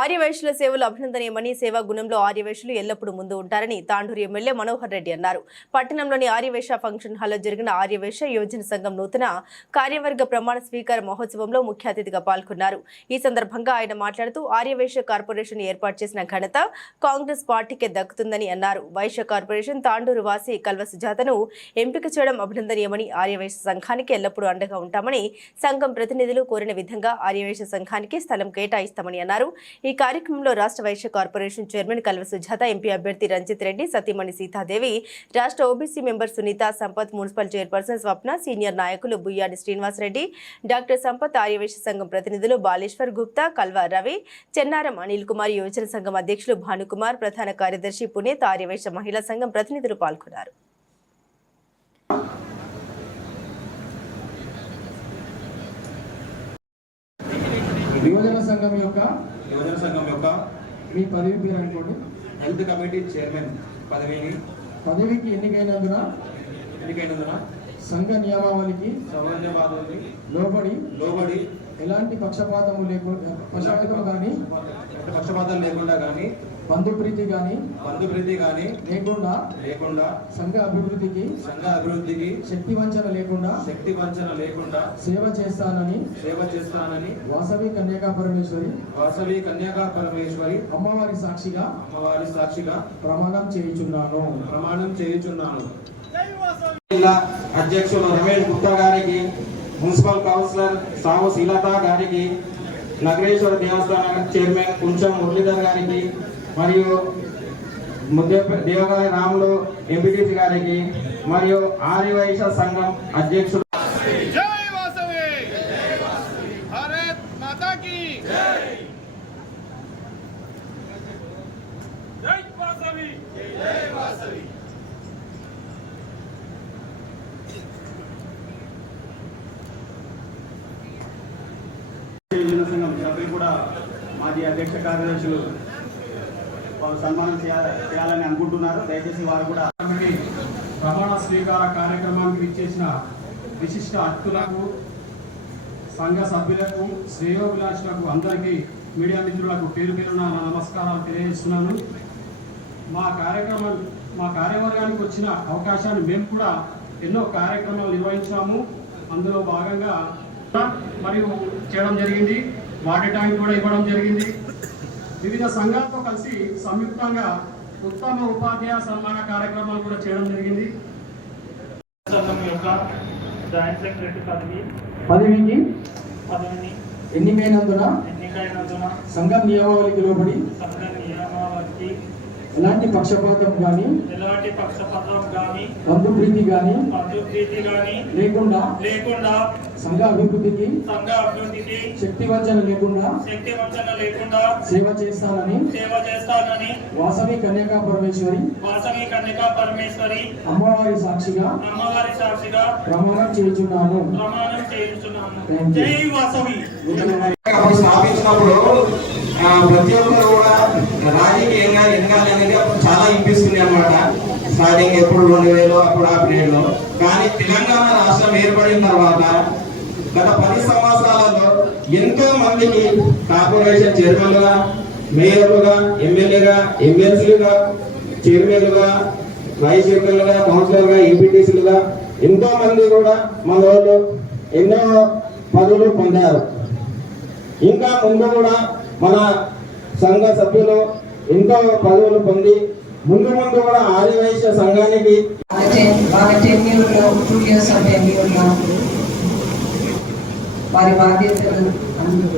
ఆర్యవైశ్యుల సేవలు అభినందనీయమని సేవా గుణంలో ఆర్యవైశ్యులు ఎల్లప్పుడూ ముందు ఉంటారని తాండూరు ఎమ్మెల్యే మనోహర్ రెడ్డి అన్నారు. పట్టణంలోని ఆర్యవైశ్య ఫంక్షన్ హాల్లో జరిగిన ఆర్యవైశ్య యోజన సంఘం నూతన కార్యవర్గ ప్రమాణ స్వీకార మహోత్సవంలో ముఖ్య అతిథిగా పాల్గొన్నారు. ఈ సందర్భంగా ఆయన మాట్లాడుతూ ఆర్యవైశ్య కార్పొరేషన్ ఏర్పాటు చేసిన ఘనత కాంగ్రెస్ పార్టీకే దక్కుతుందని అన్నారు. వైశ్య కార్పొరేషన్ తాండూరు వాసి కల్వ సుజాతను ఎంపిక చేయడం అభినందనీయమని, ఆర్యవైశ్య సంఘానికి ఎల్లప్పుడూ అండగా ఉంటామని సంఘం ప్రతినిధులు కోరిన విధంగా ఆర్యవైశ్య సంఘానికి స్థలం కేటాయిస్తామని అన్నారు. ఈ కార్యక్రమంలో రాష్ట్ర Vysya corporation chairman Kalva Sujatha, MP అభ్యర్థి రంజిత్ రెడ్డి, సతీమణి సీతాదేవి, రాష్ట్ర OBC member Sunitha, Sampath, municipal chairperson Swapna, senior నాయకులు బుయ్యాడి శ్రీనివాసరెడ్డి, డాక్టర్ సంపత్, ఆర్యవైశ్య సంఘం ప్రతినిధులు బాలేశ్వర్ గుప్తా, కల్వ రవి, చెన్నారం అనిల్ కుమార్, యువజన సంఘం అధ్యక్షులు భానుకుమార్, ప్రధాన కార్యదర్శి పునీత్, ఆర్యవైశ్య మహిళా సంఘం ప్రతినిధులు పాల్గొన్నారు. యువజన సంఘం యొక్క మీ పదవి పేరు అనుకోండి. హెల్త్ కమిటీ చైర్మన్ పదవికి ఎన్నికైనందున సంఘ నియమావళికి లోబడి ఎలాంటి పక్షపాతం లేకుండా కానీ బంధుప్రీతి కానీ లేకుండా సంఘ అభివృద్ధికి శక్తి వంచన లేకుండా సేవ చేస్తానని వాసవి కన్యకా పరమేశ్వరి అమ్మవారి సాక్షిగా ప్రమాణం చేయుచున్నాను. జిల్లా అధ్యక్షులు రమేష్ గుప్తా గారికి, మున్సిపల్ కౌన్సిలర్ సాము శీలత గారికి, నగరేశ్వర దేవస్థాన చైర్మన్ కుంచం మురళీధర్ గారికి మరియు దేవగారి రాములు ఎంపీటీసీ గారికి మరియు ఆర్యవైశ్య సంఘం అధ్యక్షులు సంఘం సభ్యులు కూడా మాజీ అధ్యక్ష కార్యదర్శులు సన్మానం చేయాలని అనుకుంటున్నారు. దయచేసి వారు కూడా ప్రమాణ స్వీకార కార్యక్రమానికి ఇచ్చేసిన విశిష్ట అతిథులకు, సంఘ సభ్యులకు, శ్రేయోభిలాషులకు అందరికీ, మీడియా మిత్రులకు పేరు పేరున నమస్కారాలు తెలియజేస్తున్నాను. మా కార్యవర్గానికి వచ్చిన అవకాశాన్ని మేము కూడా ఎన్నో కార్యక్రమాలు నిర్వహించాము. అందులో భాగంగా మరియు చేయడం జరిగింది. వాటర్ ట్యాంక్ కూడా ఇవ్వడం జరిగింది. వివిధ సంఘాలతో కలిసి సంయుక్తంగా ఉత్తమ ఉపాధ్యాయ సన్మాన కార్యక్రమాలు కూడా చేయడం జరిగింది. పదవికి ఎన్నికైనందున సంఘం నియమావళికి లోబడి ఎలాంటి పక్షపాతం కానీ బంధుప్రీతి కానీ లేకుండా సంఘ అభివృద్ధికి శక్తి వంచన లేకుండా సేవ చేస్తానని వాసవి కన్యకా పరమేశ్వరి అమ్మవారి సాక్షిగా ప్రమాణం చేయుచున్నాను. స్థాపించినప్పుడు ప్రతి ఒక్కరు కూడా రాజకీయంగా ఎదగాలి అనేది చాలా ఇంపిస్తుంది అనమాట. స్టార్టింగ్ ఎప్పుడు 2000 అప్పుడు ఆ పీరియడ్ లో. కానీ తెలంగాణ రాష్ట్రం ఏర్పడిన తర్వాత గత 10 సంవత్సరాలలో ఎంతో మందికి కార్పొరేషన్ చైర్మన్లుగా, మేయర్లుగా, ఎమ్మెల్యేగా, ఎమ్మెల్సీలుగా, చైర్మన్లుగా, వైస్ చైర్మన్లుగా, కౌన్సిలర్గా, ఎంపీటీసీలుగా ఎంతో మంది కూడా మన వాళ్ళు ఎన్నో పదవులు పొందారు. ఇంకా ముందు కూడా మన సంఘ సభ్యులు ఎంతో పదవులు పొంది ముందు కూడా ఆర్యవైశ్య సంఘానికి వారి బాధ్యతలు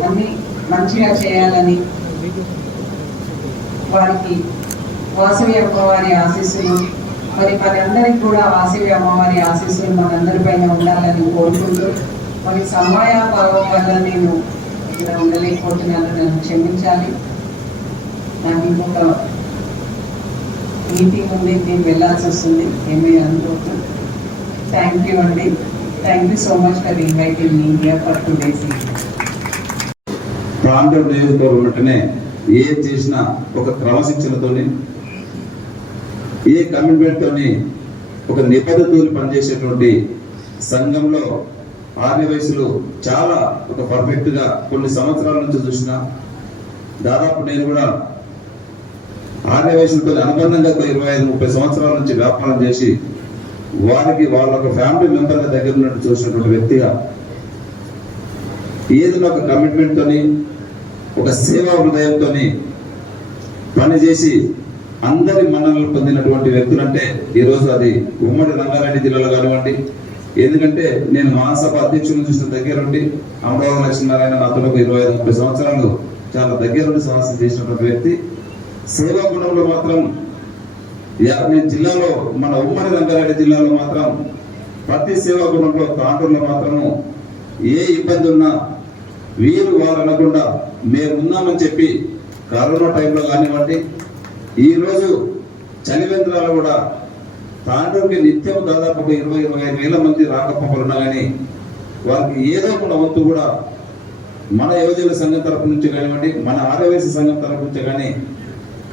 అన్ని మంచిగా చేయాలని, వారికి వాసవి అమ్మవారి ఆశీస్సులు, మనందరికీ కూడా వాసవి అమ్మవారి ఆశీస్సులు మనందరిపైన ఉండాలని కోరుకుంటూ, మరి సమయాభావం వల్ల నేను ఇక్కడ ఉండలేకపోతున్నాను, నన్ను క్షమించాలి. నాకు ఇంకొక మీటింగ్ ఉంది, నేను వెళ్ళాల్సి వస్తుంది, ఏమీ అనుకోవద్దు. థ్యాంక్ యూ అండి. Thank you so much for inviting me here for today's. ప్రాంతం నియోజకవర్గం ఉంటేనే ఏ చేసినా ఒక క్రమశిక్షణతోని, ఏ కమిట్మెంట్తోని, ఒక నిబద్ధతతో పనిచేసేటువంటి సంఘంలో ఆర్యవైశ్యులు చాలా ఒక పర్ఫెక్ట్ గా కొన్ని సంవత్సరాల నుంచి చూసిన దాదాపు నేను కూడా ఆర్యవైశ్యులతో అనుబంధంగా 25-30 సంవత్సరాల నుంచి వ్యాపారం చేసి వారికి వాళ్ళ ఒక ఫ్యామిలీ మెంబర్గా దగ్గర ఉన్నట్టు చూసినటువంటి వ్యక్తిగా ఏదైనా ఒక కమిట్మెంట్ తోని ఒక సేవా హృదయంతో పనిచేసి అందరి మన్ననలు పొందినటువంటి వ్యక్తులంటే ఈరోజు అది ఉమ్మడి రంగారెడ్డి జిల్లాలో కానివ్వండి. ఎందుకంటే నేను మహాసభ అధ్యక్షులను చూసిన దగ్గర నుండి అమరావతి లక్ష్మీనారాయణ నాతో 25-30 సంవత్సరాలు చాలా దగ్గర నుండి సమస్య చేసినటువంటి వ్యక్తి. సేవా గుణంలో మాత్రం నేను జిల్లాలో మన ఉమ్మడి రంగారెడ్డి జిల్లాలో మాత్రం ప్రతి సేవా గుణంలో తాండూరులో మాత్రము ఏ ఇబ్బంది ఉన్నా వీరు వారు అనకుండా మేము ఉన్నామని చెప్పి కరోనా టైంలో కానివ్వండి, ఈరోజు చలివేంద్రాలు కూడా తాండూరుకి నిత్యం దాదాపు 20-25 వేల మంది రాకపోకలున్నా కానీ వారికి ఏదో ఒక వంతు కూడా మన యువజన సంఘం తరపు నుంచి కానివ్వండి, మన ఆర్యవైశ్య సంఘం తరపు నుంచి కానీ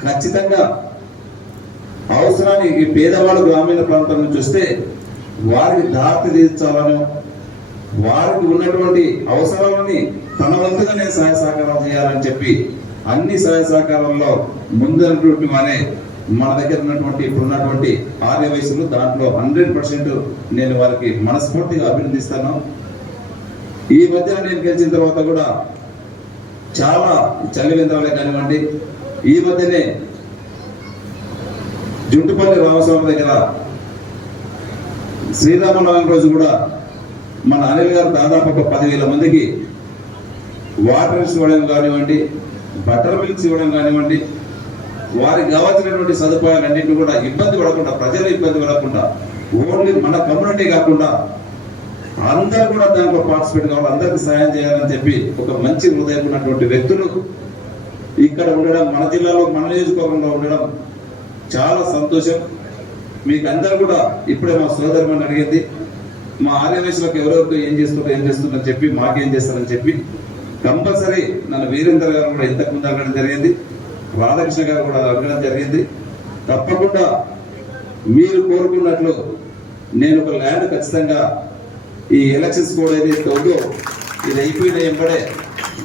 ఖచ్చితంగా అవసరానికి పేదవాళ్ళు గ్రామీణ ప్రాంతం నుంచి వస్తే వారికి దారి తీర్చాలను, వారికి ఉన్నటువంటి అవసరాలని తన వంతుగానే సహాయ సహకారం చేయాలని చెప్పి అన్ని సహాయ సహకారంలో ముందున్నటువంటి వారే మన దగ్గర ఉన్నటువంటి ఇప్పుడున్నటువంటి ఆర్యవైశ్యులు. దాంట్లో 100% నేను వారికి మనస్ఫూర్తిగా అభినందిస్తాను. ఈ మధ్యన నేను గెలిచిన తర్వాత కూడా చాలా చలివేంద్రాలే కానివ్వండి, ఈ మధ్యనే జుంటుపల్లి రామస్వామి దగ్గర శ్రీరామనవమి రోజు కూడా మన అనిల్ గారు దాదాపు ఒక 10,000 మందికి వాటర్స్ ఇవ్వడం కానివ్వండి, బటర్ మిల్క్స్ ఇవ్వడం కానివ్వండి, వారికి కావాల్సినటువంటి సదుపాయాలన్నింటినీ కూడా ఇబ్బంది పడకుండా, ప్రజలు ఇబ్బంది పడకుండా, ఓన్లీ మన కమ్యూనిటీ కాకుండా అందరూ కూడా దాంట్లో పార్టిసిపేట్ కావాలి, అందరికి సహాయం చేయాలని చెప్పి ఒక మంచి హృదయం ఉన్నటువంటి వ్యక్తులు ఇక్కడ ఉండడం, మన జిల్లాలో మన నియోజకవర్గంలో ఉండడం చాలా సంతోషం. మీకు అందరూ కూడా ఇప్పుడే మా సోదరుని అడిగింది, మా ఆర్యవైశ్యులకు ఎవరెవరితో ఏం చేస్తున్నారని చెప్పి మాకేం చేస్తారని చెప్పి కంపల్సరీ నన్ను వీరేందర్ గారు కూడా ఇంతకుముందు అడగడం జరిగింది, రాధాకృష్ణ గారు కూడా అడగడం జరిగింది. తప్పకుండా మీరు కోరుకున్నట్లు నేను ఒక ల్యాండ్ ఖచ్చితంగా ఈ ఎలక్షన్స్ కూడా ఏదైతే ఉందో ఇది అయిపోయిన వెంబడే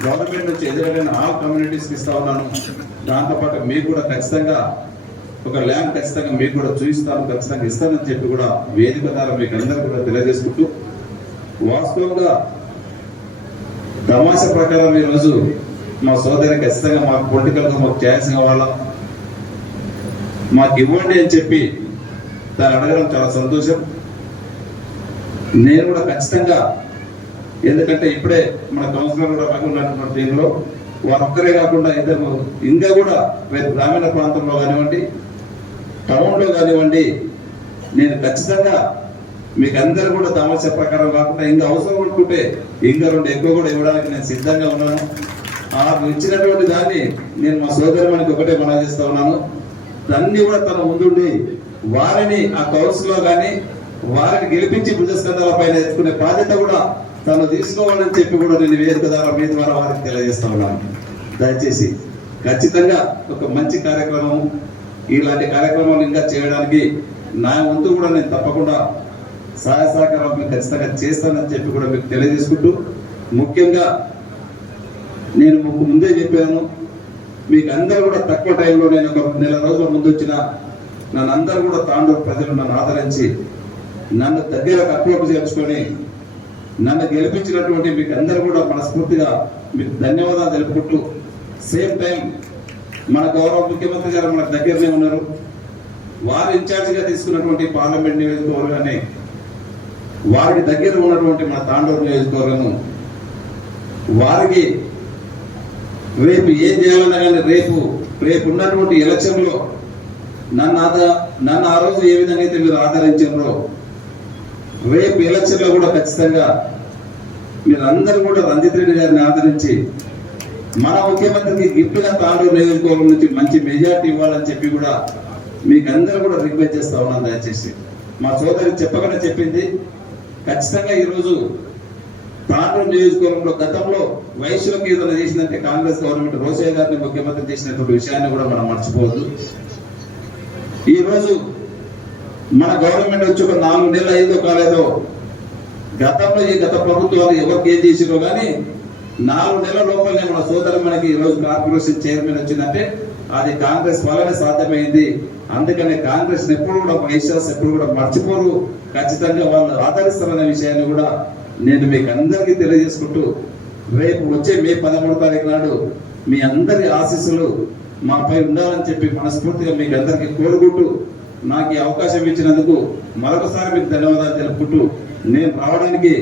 గవర్నమెంట్ నుంచి ఎదురైన ఆల్ కమ్యూనిటీస్కి ఇస్తా ఉన్నాను. దాంతోపాటు మీకు కూడా ఖచ్చితంగా ఒక ల్యాండ్ ఖచ్చితంగా మీకు కూడా చూపిస్తాను, ఖచ్చితంగా ఇస్తానని చెప్పి కూడా వేదిక ద్వారా మీకు అందరూ కూడా తెలియజేసుకుంటూ, వాస్తవంగా తమాషా ప్రకారం ఈరోజు మా సోదరి ఖచ్చితంగా మాకు పొలిటికల్గా మాకు ఛాన్స్ కావాలా, మాకు ఇవ్వండి అని చెప్పి దాన్ని అడగడం చాలా సంతోషం. నేను కూడా ఖచ్చితంగా, ఎందుకంటే ఇప్పుడే మన కౌన్సిలర్ కూడా ఉన్నటువంటి దీనిలో వారొక్కరే కాకుండా ఇద్దరు ఇంకా కూడా గ్రామీణ ప్రాంతంలో కానివ్వండి, టౌన్లో కానివ్వండి, నేను ఖచ్చితంగా మీకు అందరూ కూడా తమాషా ప్రకారం కాకుండా ఇంకా అవసరం అనుకుంటే ఇంకా 2 ఎక్కువ కూడా ఇవ్వడానికి నేను సిద్ధంగా ఉన్నాను. ఆ ఇచ్చినటువంటి దాన్ని నేను మా సోదరునికి ఒకటే మనవి చేస్తా ఉన్నాను, అన్ని కూడా తన ముందుండి వారిని ఆ కౌన్సిల్లో కానీ వారిని గెలిపించి భుజస్కంధాల పైన ఎత్తుకునే బాధ్యత కూడా తను తీసుకోవాలని చెప్పి కూడా నేను వేదిక ద్వారా మీ ద్వారా వారికి తెలియజేస్తా ఉన్నాను. దయచేసి ఖచ్చితంగా ఒక మంచి కార్యక్రమం, ఇలాంటి కార్యక్రమాలు ఇంకా చేయడానికి నా వంతు కూడా నేను తప్పకుండా సహాయ సహకారం మీకు ఖచ్చితంగా చేస్తానని చెప్పి కూడా మీకు తెలియజేసుకుంటూ, ముఖ్యంగా నేను ముందే చెప్పాను, మీకు అందరూ కూడా తక్కువ టైంలో నేను ఒక 1 నెల రోజుల ముందు వచ్చిన నన్ను అందరూ కూడా తాండూరు ప్రజలు నన్ను ఆదరించి నన్ను దగ్గర తక్కువకు చేర్చుకొని నన్ను గెలిపించినటువంటి మీకు అందరూ కూడా మనస్ఫూర్తిగా మీకు ధన్యవాదాలు తెలుపుకుంటూ, సేమ్ టైం మన గౌరవ ముఖ్యమంత్రి గారు మన దగ్గరనే ఉన్నారు. వారు ఇన్ఛార్జిగా తీసుకున్నటువంటి పార్లమెంట్ నియోజకవర్గాన్ని, వారికి దగ్గర ఉన్నటువంటి మన తాండూరు నియోజకవర్గము, వారికి రేపు ఏం చేయాలన్నా కానీ రేపు ఉన్నటువంటి ఎలక్షన్లో నన్ను ఆ రోజు ఏ విధంగా అయితే మీరు ఆదరించారో రేపు ఎలక్షన్లో కూడా ఖచ్చితంగా మీరు అందరూ కూడా రంజిత్ రెడ్డి గారిని ఆదరించి మన ముఖ్యమంత్రికి గిఫ్ట్గా తాండూరు నియోజకవర్గం నుంచి మంచి మెజార్టీ ఇవ్వాలని చెప్పి కూడా మీకు అందరూ కూడా రిక్వెస్ట్ చేస్తా ఉన్నాను. దయచేసి మా సోదరి చెప్పగానే చెప్పింది, ఖచ్చితంగా ఈరోజు తాండూరు నియోజకవర్గంలో గతంలో వైశ్యులకు ఏదైనా చేసిందంటే కాంగ్రెస్ గవర్నమెంట్ రోసయ్య గారిని ముఖ్యమంత్రి చేసినటువంటి విషయాన్ని కూడా మనం మర్చిపోవద్దు. ఈరోజు మన గవర్నమెంట్ వచ్చి ఒక 4 నెలలు 5 కాలేదో, గతంలో ఈ గత ప్రభుత్వాలు ఎవరికి ఏం చేసిరో కానీ 4 నెలల లోపలనే మన సోదరు మనకి ఈరోజు కార్పొరేషన్ చైర్మన్ వచ్చిందంటే అది కాంగ్రెస్ వల్లనే సాధ్యమైంది. అందుకనే కాంగ్రెస్ ఎప్పుడు కూడా వైఎస్ఆర్ ఎప్పుడు కూడా మర్చిపోరు, ఖచ్చితంగా వాళ్ళు ఆదరిస్తారనే విషయాన్ని కూడా నేను మీకు అందరికీ తెలియజేసుకుంటూ రేపు వచ్చే మే 13వ తారీఖు నాడు మీ అందరి ఆశీస్సులు మాపై ఉండాలని చెప్పి మనస్ఫూర్తిగా మీకు అందరికీ కోరుకుంటూ నాకు ఈ అవకాశం ఇచ్చినందుకు మరొకసారి మీకు ధన్యవాదాలు తెలుపుకుంటూ నేను రావడానికి